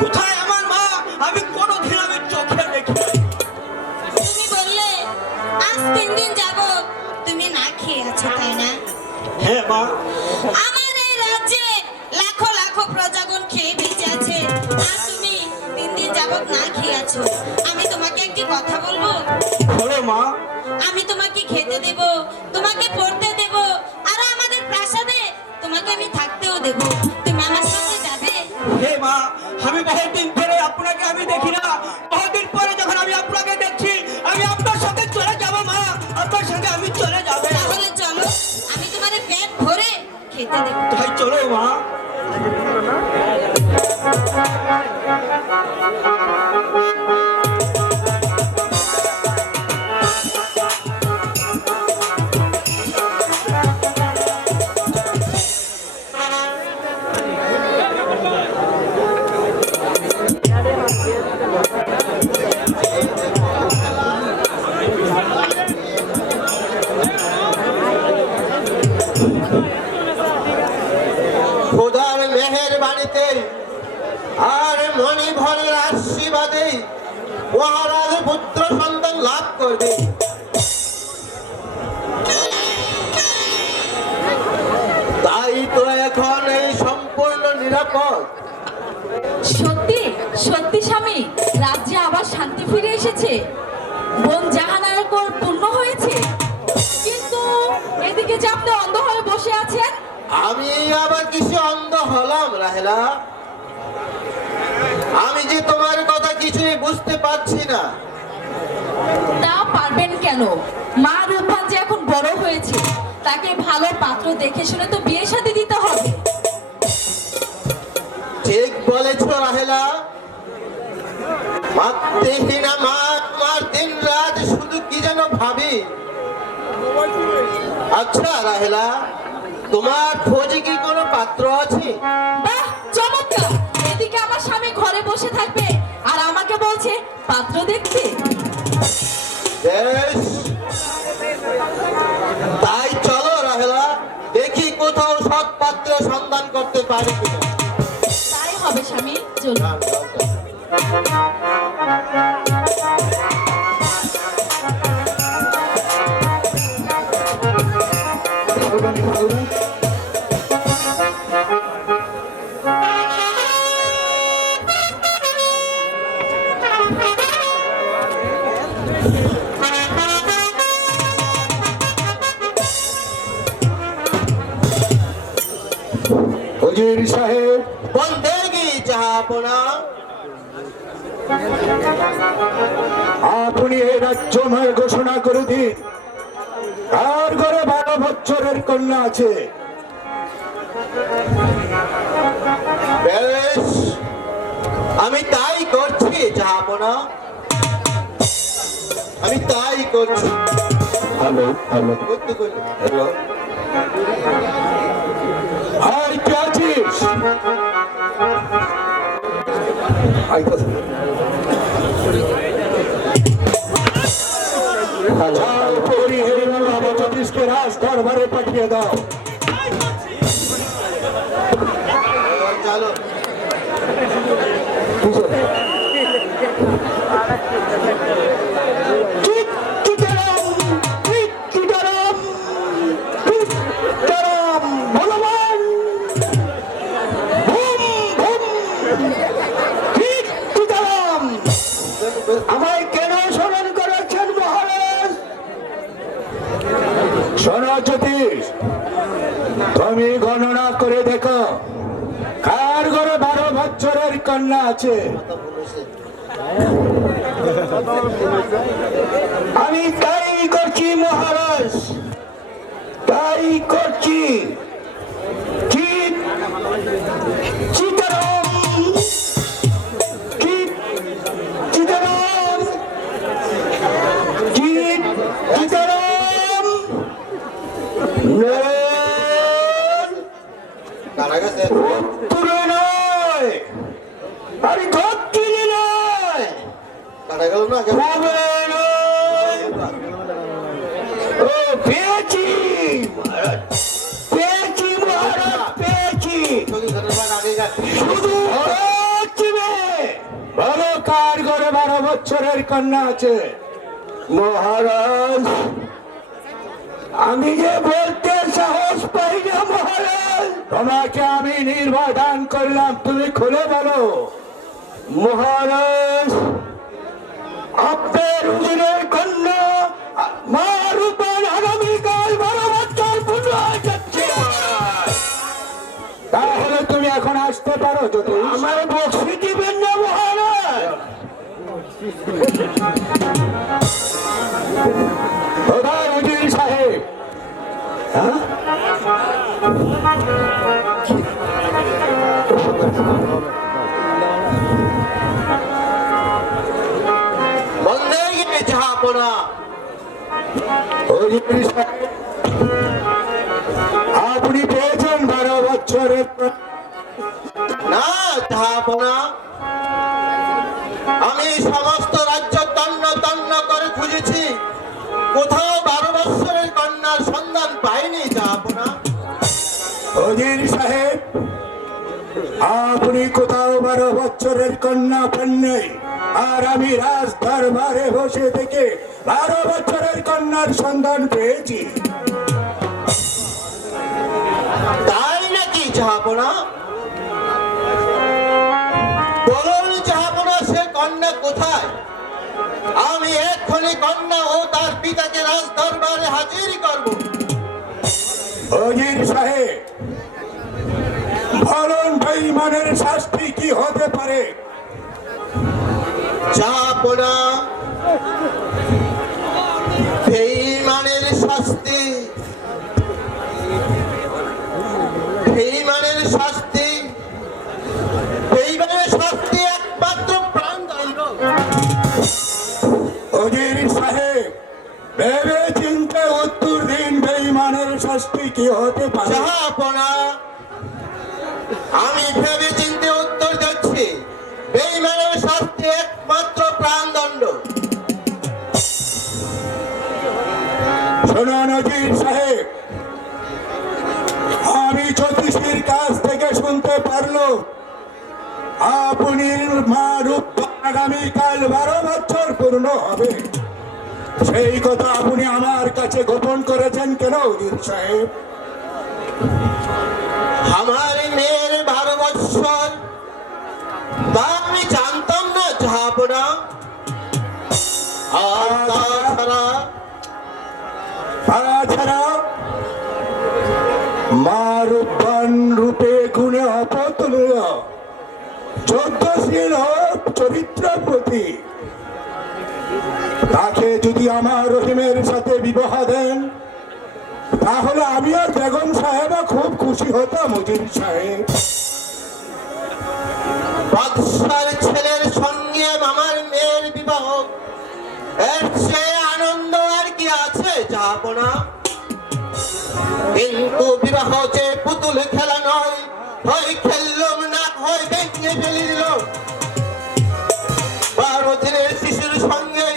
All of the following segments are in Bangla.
কোথায় আমার মা? আমি কোনোদিন আমি চোখে দেখি নাই। তুমি বললে আজ 3 দিন যাবত তুমি না খেয়ে আছো, তাই না? হ্যাঁ মা। আমার এই রাজ্যে লাখো লাখো প্রজাগণ খেয়ে বেঁচে আছে, আর তুমি 3 দিন যাবত না খেয়ে আছো। আমি তোমাকে একটি কথা বলবো? বলো মা। আমি তোমাকে খেতে দেব, তোমাকে পড়তে দেব, আর আমাদের প্রাসাদে তোমাকে আমি থাকতেও দেব। তুমি আমার সাথে যাবে? হে মা, আমি বহুদিন ধরে আপনাকে আমি দেখি না, বহুদিন পরে যখন আমি আপনাকে দেখছি, আমি আপনার সাথে চলে যাব মা, আপনার সাথে আমি চলে যাব। তাহলে চলো, আমি তোমার পেট ভরে খেতে দেব। তাই চলো মা। খোদার মেহেরবানিতে আর মণিভরের আশীর্বাদে মহারাজ পুত্র সন্তান লাভ করবে। তাই তো এখন এই সম্পূর্ণ নিরাপদ। সত্যি সত্যি স্বামী, রাজ্যে আবার শান্তি ফিরে এসেছে, বোন জাহানার উপর পূর্ণ হয়েছে। কিন্তু এদিকে যে আপনি অন্ধ হয়ে বসে আছেন। আমি আবার কিছু অন্ধ হলাম রাহেলা? আমি যে তোমার কথা কিছুই বুঝতে পারছি না। তা পারবেন কেন? মা রূপবান যে এখন বড় হয়েছে, তাকে ভালো পাত্র দেখে শুনে তো বিয়ে শাদী দিতে হবে। ঠিক বলেছ রাহেলা। মাতৃহীনা মা তোমার দিন রাত শুধু কি যেন ভাবি। আচ্ছা রাহেলা, তোমার খোঁজে কি কোনো পাত্র আছে? বাহ, চমৎকার! এদিকে আমার স্বামী ঘরে বসে থাকবে আর আমাকে বলছে পাত্র দেখতে। বেশ, তাই চলো রাহেলা, দেখি কোথাও সৎ পাত্র সন্ধান করতে পারি কিনা। তাই হবে স্বামী, চলুন। হুজুর সাহেব, বন্দেগি জাহাপনা। আপনি এই রাজ্যময় ঘোষণা করে দিন, আর ঘরে 12 বছরের কন্যা আছে। বেশ, আমি তাই করছি জাহাপনা, আমি তাই করছি। হ্যালো হ্যালো, করতে করতে হ্যালো, আর কে আছিস? যাও, পরি হেরিমল বাবা জ্যোতিষকে রাজ দরবারে পাঠিয়ে দাও। চলো। আমায় কেন স্মরণ করেছেন মহারাজ? শোনো জ্যোতিষ, তুমি গণনা করে দেখো কার ঘরে 12 বছরের কন্যা আছে। আমি তাই করছি মহারাজ, তাই করছি। ঠিক চিতারাম, ঠিক চিতারাম, ঠিক চিতারাম। কারা গেছে? তুলে নয়, আরে ঘর কিনে নয়, কারা গেল না? হবে না। আমার আগে যাচ্ছে। শুধু বলো কার ঘরে 12 বছরের কন্যা আছে? মহারাজ, আমি যে বলতে সাহস পাই না মহারাজ। তোমাকে আমি নির্ভয় দান করলাম, তুমি খুলে বলো। মহারাজ, আপনার উজিরের কন্যা মা রূপার আগামীকাল 12 বছর পূর্ণ হয়ে যাচ্ছে। তাহলে তুমি এখন আসতে পারো। যদি আমার বক্সি দিবেন না মহারাজ। খোদার উজির সাহেব, হ্যাঁ? বন্দে গিয়ে জাহাপনা। উজির সাহেব, আপনি পেয়েছেন 12 বছরের না জাহাপনা, আমি সমস্ত রাজ্য তন্ন তন্ন করে খুঁজেছি, কোথাও 12 বছরের কন্যার সন্ধান পাইনি জাহাপনা। উজির সাহেব, আপনি কোথাও 12 বছরের কন্যা পান নাই, আর আমি রাজ দরবারে বসে থেকে 12 বছরের কন্যার সন্ধান পেয়েছি। তাই নাকি জাহাপনা? বলুন জাহাপনা, সে কন্যা কোথায়? আমি এক্ষুনি কন্যা ও তার পিতাকে রাজ দরবারে হাজির করব। উজির সাহেব, বলুন বেঈমানের শাস্তি কি হতে পারে? জাহাপনা, বেঈমানের শাস্তি, বেঈমানের শাস্তি, বেঈমানের শাস্তি একমাত্র প্রাণদণ্ড। উজির সাহেব, ভেবে চিন্তে উত্তর দিন, বেঈমানের শাস্তি কি হতে পারে? জাহাপনা, আমি ভেবে চিন্তে উত্তর দিচ্ছি, বেঈমানের শাস্তি একমাত্র প্রাণদণ্ড। শুনুন উজির সাহেব, আমি জ্যোতিষীর কাছ থেকে শুনতে পারলো আপনি মা রূপা আগামীকাল 12 বছর পূর্ণ হবে। সেই কথা আপনি আমার কাছে গোপন করেছেন কেন উজির সাহেব? আমার মেয়ের 12 বছর, তা আমি জানতাম না জাহাপনা। আর তাছাড়া মা রূপান রূপে গুণে অপতুল্য, যজ্ঞশীল চরিত্র প্রতি, তাকে যদি আমার রহিমের সাথে বিবাহ দেন, তাহলে আমি আর বেগম সাহেবা খুব খুশি হতাম উজির সাহেব। বাদশার ছেলের সঙ্গে আমার মেয়ের বিবাহ, এর চেয়ে আনন্দ আর কি আছে জাহাপনা? কিন্তু বিবাহ যে পুতুল খেলা নয়, হয় খেললাম না হয় ভেঙে ফেলে দিল। 12 দিনের শিশুর সঙ্গে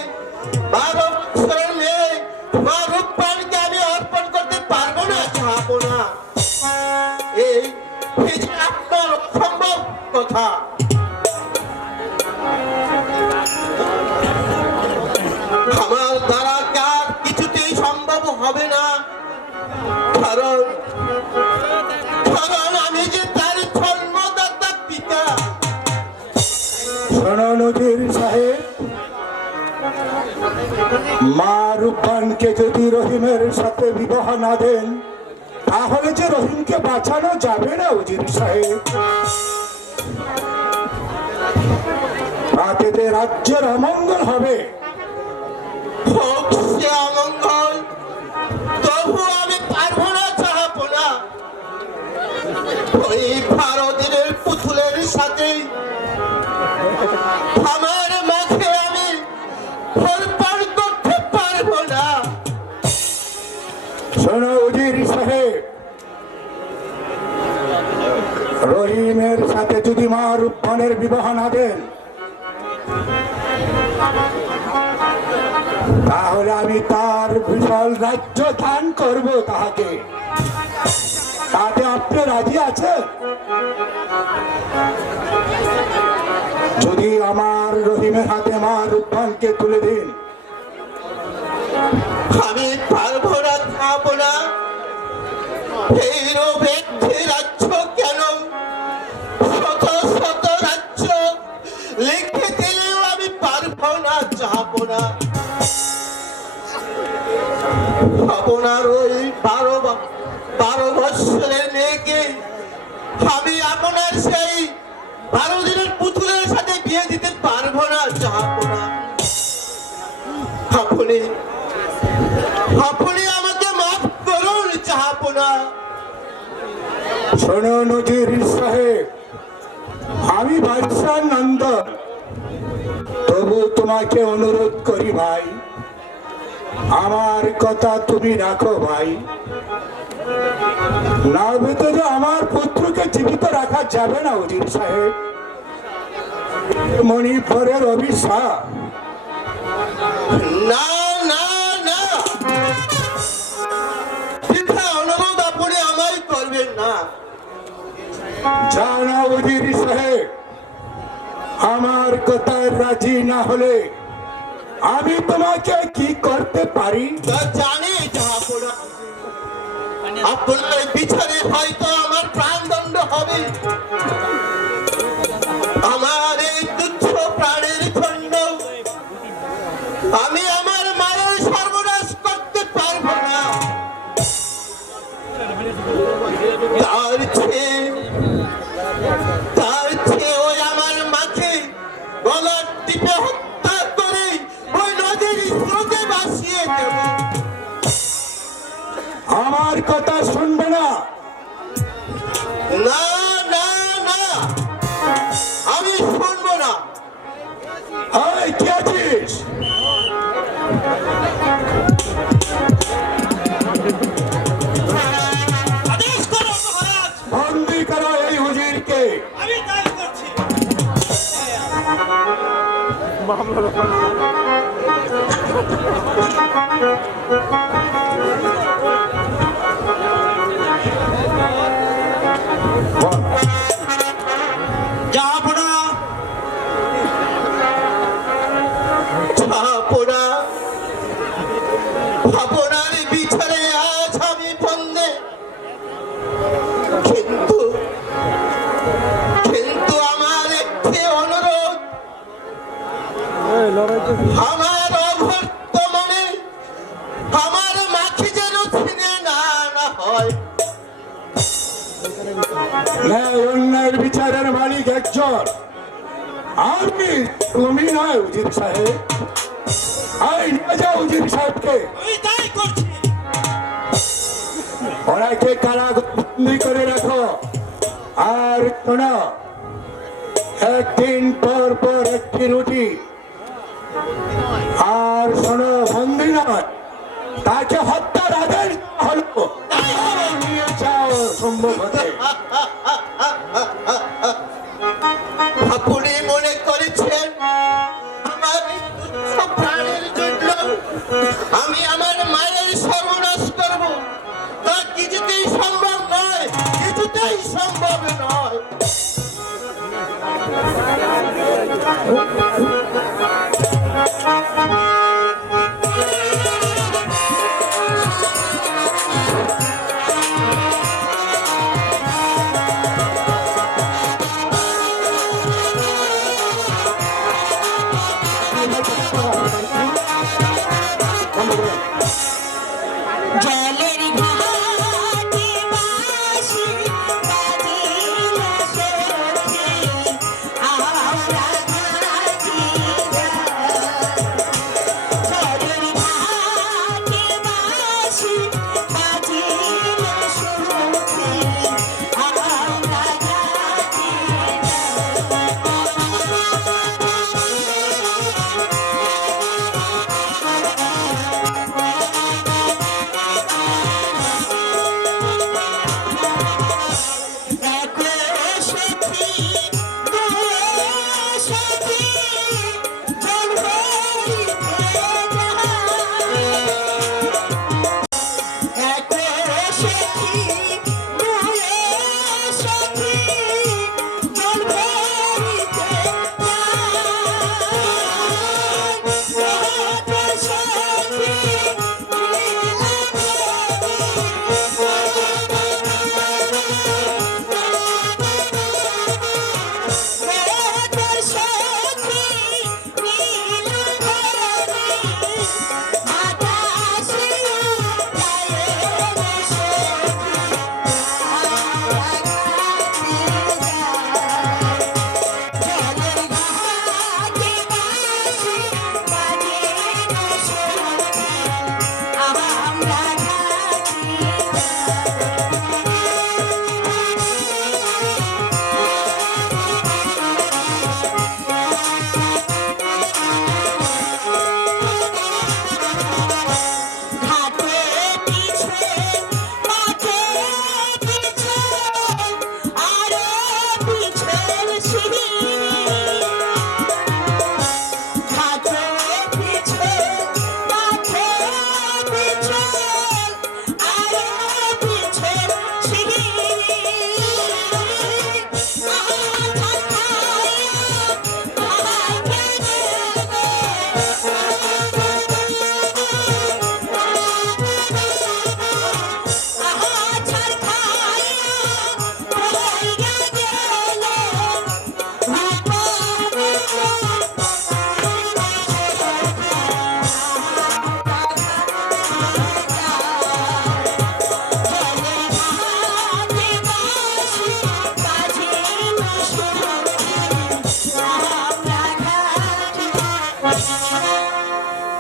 12 বছরের মেয়ে মা রূপবানকে আমি অর্পণ করতে পারবো না জাহাপনা। এই যে আপনার অসম্ভব কথা। আমার দ্বারা কার কিছুতেই সম্ভব হবে না, কারণ আমি যে তার জন্মদাতা পিতা। শুনুন উজির সাহেব, মা রূপবানকে যদি রহিমের সাথে বিবাহ না দেন, তাহলে যে রহিমকে বাঁচানো যাবে না উজির সাহেব। তাতে যে রাজ্যের অমঙ্গল হবে। হোক সে অমঙ্গল, তবু আমি পারবো না জাহাপনা। ওই 12 দিনের পুতুলের সাথে আমার মাঝে আমি হরপার করতে পারবো না। শোনো উজির সাহেব, রহিমের সাথে যদি মা রূপবানের বিবাহ না দেন, তাহলে আমি তার বিশাল রাজ্য দান করব তাহাকে। তাতে আপনি রাজি আছেন? যদি আমার রহিমের হাতে মা রূপবানকে তুলে দিন। আমি পারবো না, যাবো না। এইরূপ একটি রাজ্য কেন, শত শত রাজ্য লিখে দিলেও আমি পারবো না, যাবো না। আপনার ওই 12 বৎসরের মেয়েকে আমি আপনার সেই 12 দিনের পুতুলের সাথে বিয়ে দিতে পারবো না, যাবো না। আপনি আমাকে মাফ করুন, যাবো না। শোনো নজির সাহেব, আমি বাদশাহ নন্দন, তবু তোমাকে অনুরোধ করি ভাই, আমার কথা তুমি রাখো ভাই। না ভেতরে আমার পুত্রকে জীবিত রাখা যাবে না উজির সাহেব, মণিপুরের অভিশাপ। না না না, পিতা অনুরোধ আপনি আমায় করবেন না। জানা উজির সাহেব, আমার কথায় রাজি না হলে আমি তোমাকে কি করতে পারি? তা জানি, যাবো না। আপনার বিচারে হয়তো আমার প্রাণদণ্ড হবে। আমার এই তুচ্ছ প্রাণের জন্য আমি আমার মায়ের সর্বনাশ করতে পারবো না। তার চেয়ে ওই আমার মাকে গলা টিপে হত্যা করে ওই নদীর স্রোতে ভাসিয়ে দেব। আমার কথা শুনবে না? না না না, আমি শুনবো না। এই কে আছিস? আদেশ করো মহারাজ। বন্দি করো এই হুজুরকে। আমি তাই করছি। যাবো না, যাবো না। আপনার বিচারে আজ আমি বন্দে, কিন্তু কিন্তু আমার একটি অনুরোধ, আমার অবর্তমানে আমার মাকে যেন ছিনে না আনা হয়। ন্যায় অন্যায়ের বিচারের মালিক একজন, আমি, তুমি নয় উজির সাহেব। এই নিয়ে যাও উজির সাহেবকে। আমি তাই করছি। ওনাকে কারাবন্দি করে রাখো। আর শোনো, একদিন পর পর একটি রুটি। আর শোনো, বন্দি নয়, তাকে হত্যার আদেশ হলো। নিয়ে যাও সম্ভব হতে। আপনি মনে করেছেন আমার এই তুচ্ছ প্রাণের জন্য আমি আমার মায়ের সর্বনাশ করব? তা কিছুতেই সম্ভব নয়, কিছুতেই সম্ভব নয়। জলের ঘাটে বাঁশি বাজিল সখী, আমরা ঘাটি জলের ঘাটে বাঁশি বাজিল সখী, আমরা ঘাটি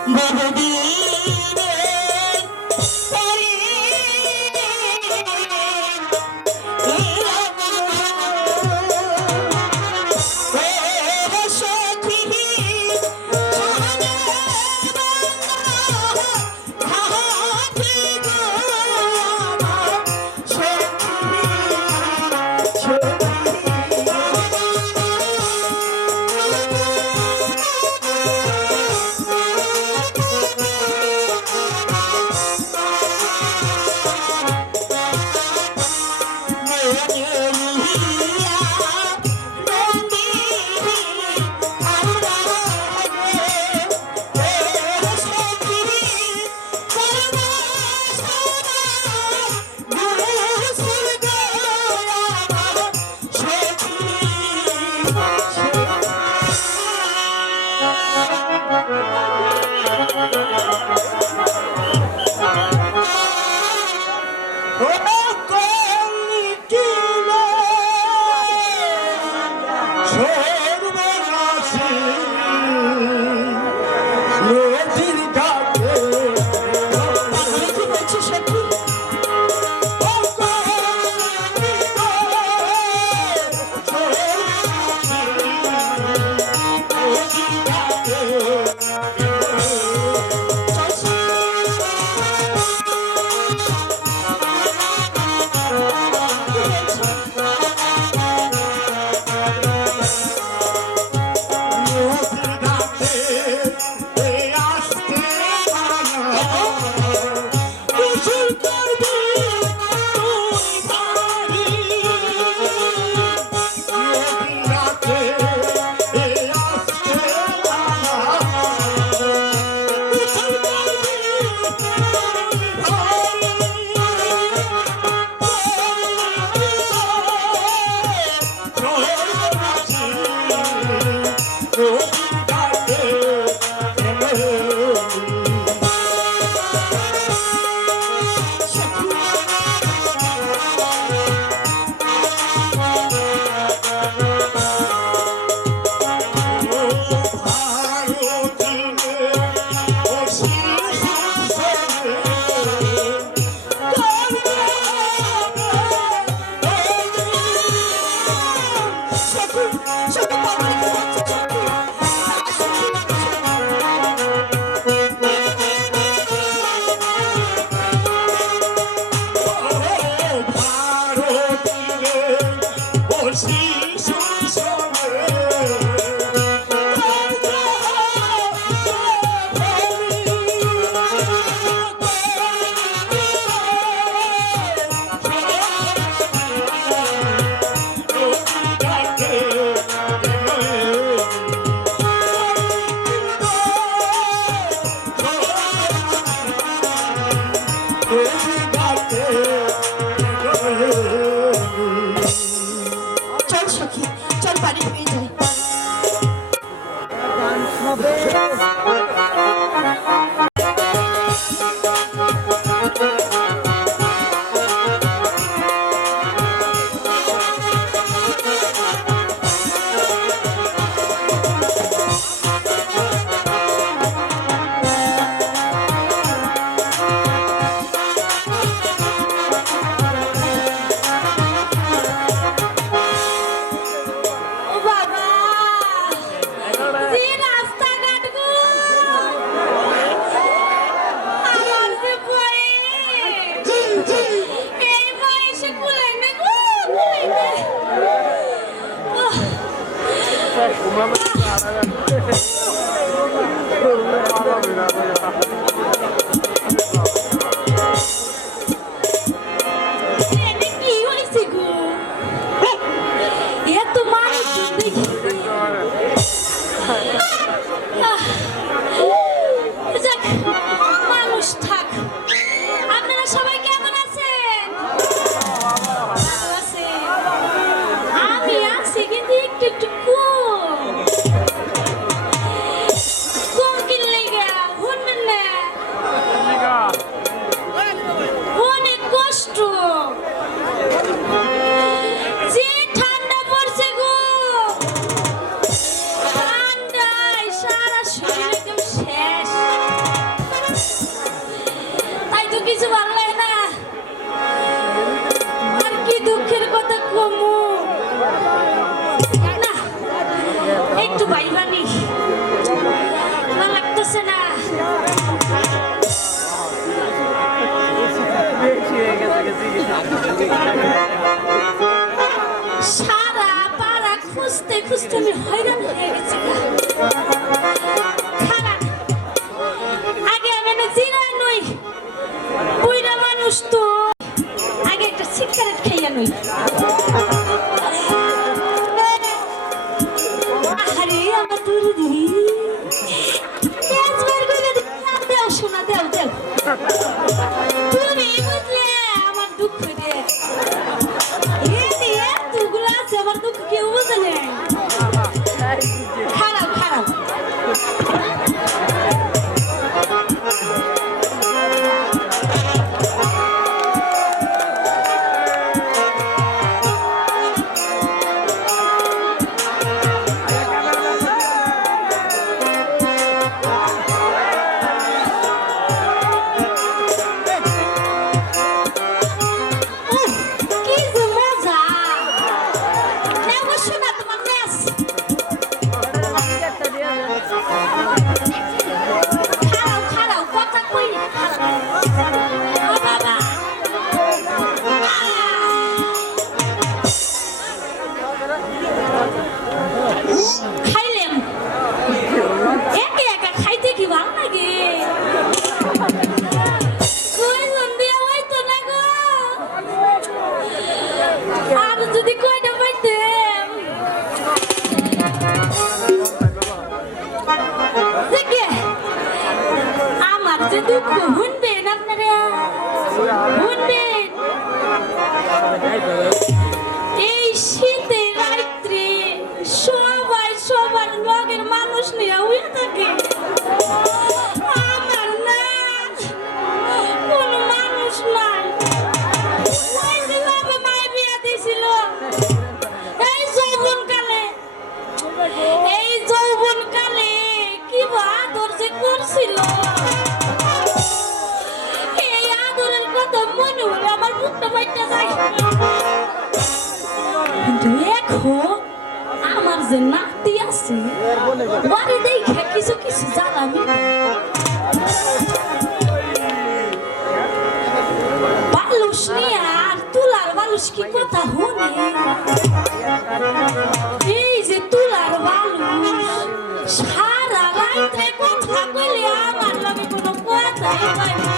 বহুদিনের পরে লাগতেছে না। সারা পাড়া খুঁজতে খুঁজতে আমি হয়রান হয়ে গেছি। খারাপ আগে আমি না জিরা নই, বুইড়া মানুষ তো আগে একটা সিগারেট খাইয়া নই। আরে আমার দূরে দিবি দেও শোনা, দেও দেও তুমি বুঝলে আমার দুঃখ দিয়ে তুগুলো আছে, আমার দুঃখ কেউ বুঝে নেই। খারাপ খারাপ কি যে মজা। নেব শোনা তোমার মেস। খারাপ খারাপ কথা কই না। ও বাবা খাইলেম একে একা খাইতে কি ভালো লাগে। কয়জন দিয়া হইতো না গো, আর যদি কয়টা পাইতেম। দেখে আমার যে দুঃখ শুনবেন আপনারা, শুনবেন। এই শীতের রাত্রে সবাই সবার লগের মানুষ নিয়ে উঠে থাকে, আমার না কোনো মানুষ নাই। ওই যে বাবা মায়ের বিয়া দিয়েছিল এই যৌবন কালে কি আদর যে করছিল, এই আদরের কথা মনে হলে আমার বুকটা বাইটা যায়। কিন্তু এখন আমার যে নাতি আছে বাড়ি দেখে কিছু কিছু জ্বালামি। বালুস নিয়ে আর তুলার বালুস কি কথা শুনে। এই যে তুলার বালুস সারা রাত্রে কথা কইলে আমার লগে কোনো কথাই হয় না।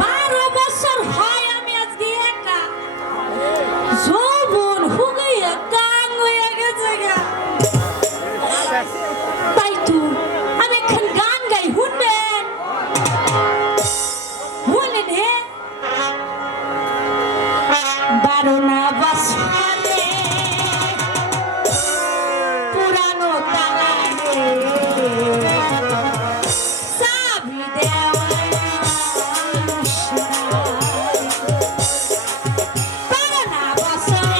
12 বছর হয় আমি আজকে একা, যৌবন হুগাইয়া কাং হয়ে গেছে গা। তাই তো আমি এখন গান গাই, শুনবেন? বলেন হে 12 না বছরে পুরানো তালারে চাবি দেওয়া 12 না বছর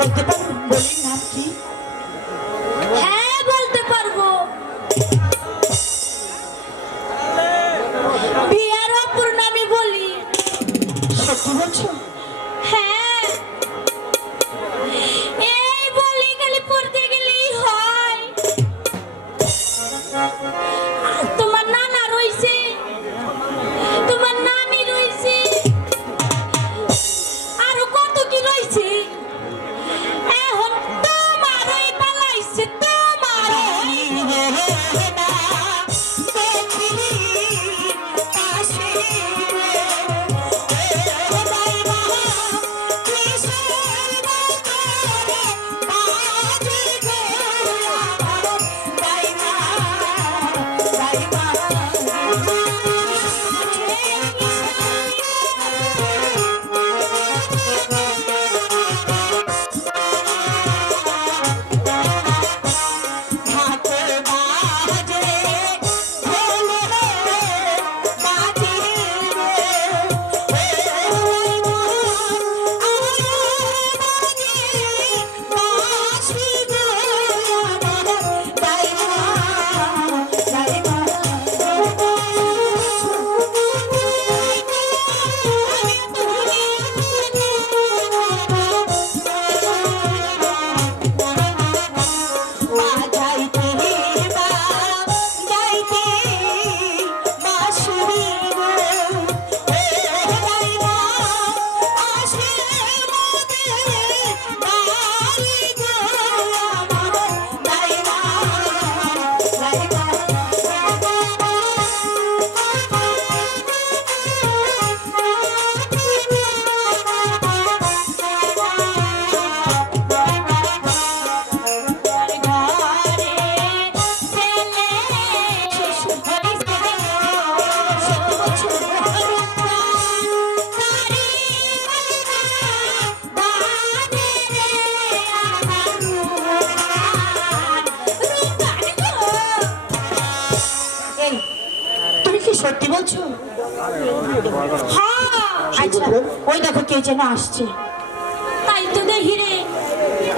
বলতে পারবেন বলির নাম কি? হ্যাঁ বলতে পারবো। বিয়ার অপর নামে বলি। সত্যি বলছো? হ্যাঁ, এই বলি খালি পড়তে গেলেই হয়। আর তোমার নানা রইছে, তোমার নানি রইছে, আরো কত কি রইছে। এখন তোমারই পালাইছে, তোমারই সত্যি বলছো? হ্যাঁ, আচ্ছা ওই দেখো কে যেন আসছে। তাই তো দেখি রে।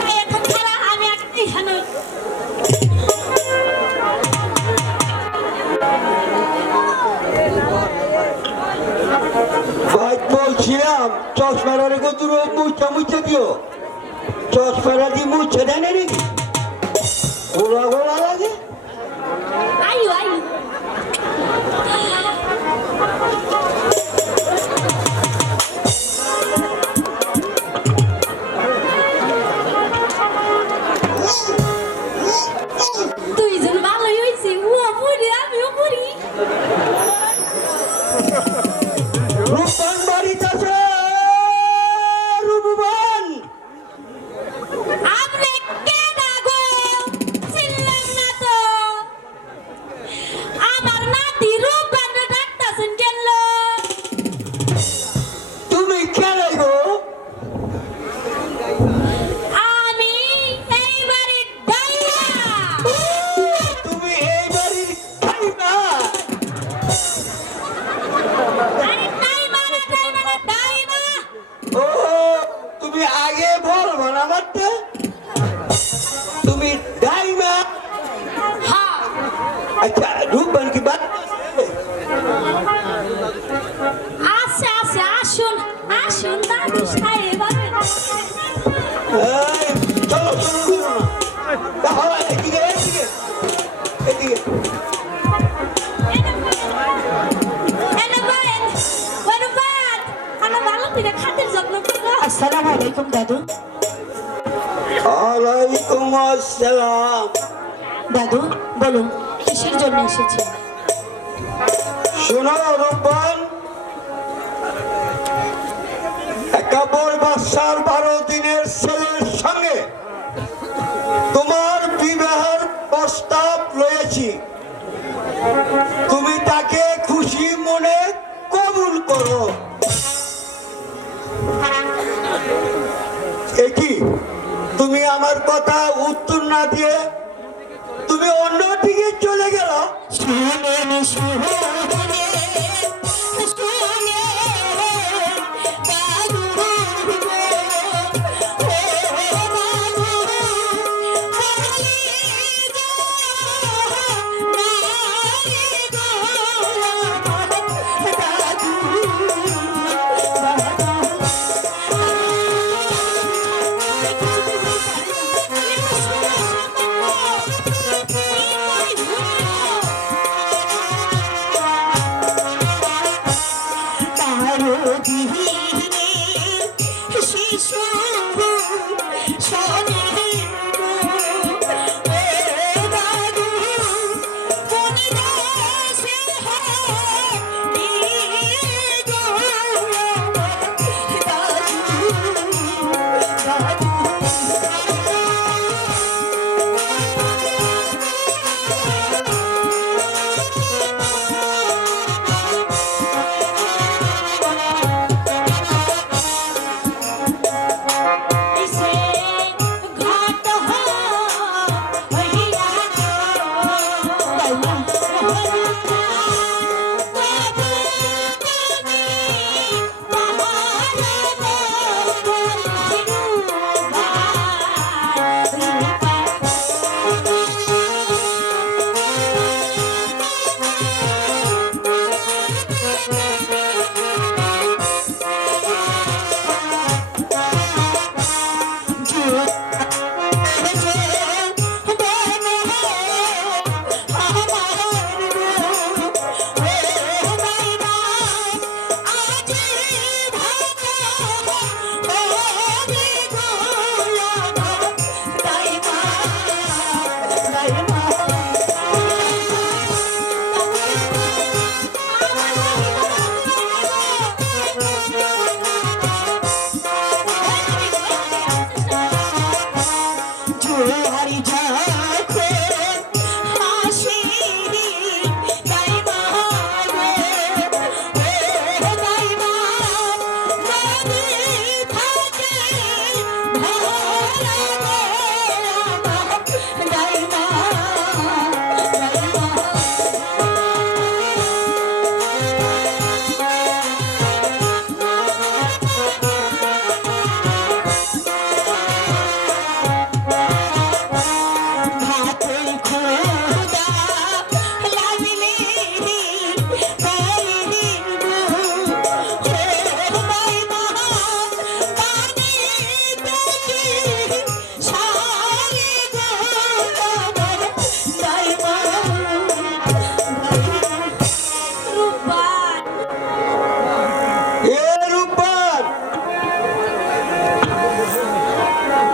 তাই এখন খারা আমি এখানে ভাই বলছিলাম চশমাটা রেখে তুমি মুছা মুছে দিও। চশমাটা দিয়ে মুছে দেয় না নাকি? গোলা গোলা লাগে। আয়ু আয়ু দুইজন ভালোই হয়েছে, ও পড়ি আমিও পড়ি। রূপবান বাড়িতে আছে। রূপবান আপনি কে গো? চিনলেন না তো? আমার নাতি রূপবানরে ডাকতাছেন কেন? তুমি কেন গো? আমি এই বাড়ির ডাইয়া। তুমি এই বাড়ির খাইবা? আরে ডাইবা না ডাইবা না ডাইবা। ও তুমি আগে বলবো না মারতে। তুমি ডাইমা? হ্যাঁ, আচ্ছা রূপবান কি বাদ? আছে আছে, আসুন আসুন দাদু সাহেব আসুন। এই, চলো চলো চলো না। দেখো, এদিকে এদিকে এদিকে। আসসালামু আলাইকুম দাদু। ওয়ালাইকুম আসসালাম। দাদু বলুন কিসের জন্য এসেছে? শোনো রূপবান, একাবর বাচ্চার 12 দিনের ছেলের সঙ্গে তোমার বিবাহের প্রস্তাব রয়েছি। তুমি তাকে খুশি মনে কবুল করো। একই তুমি আমার কথা উত্তর না দিয়ে তুমি অন্যদিকে চলে গেল।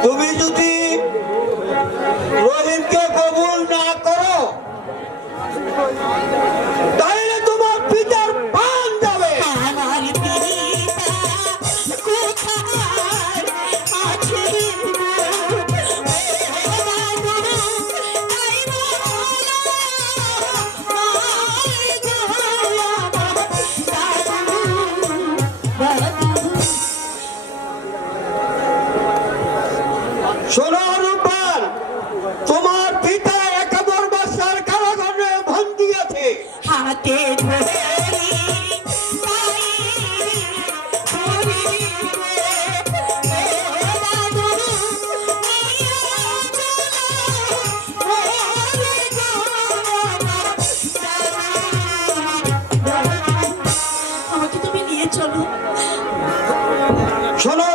তুমি যদি রহিমকে কবুল না করো তাহলে তোমার পিতার প্রাণ যাবে। আমার পিতা কোথায় আছে শোনো রূপবান, তোমার পিতা একাবর বাসার কারাগারে বন্দী আছে। হাতে ধরে আমাকে তুমি নিয়ে চলো। শোনো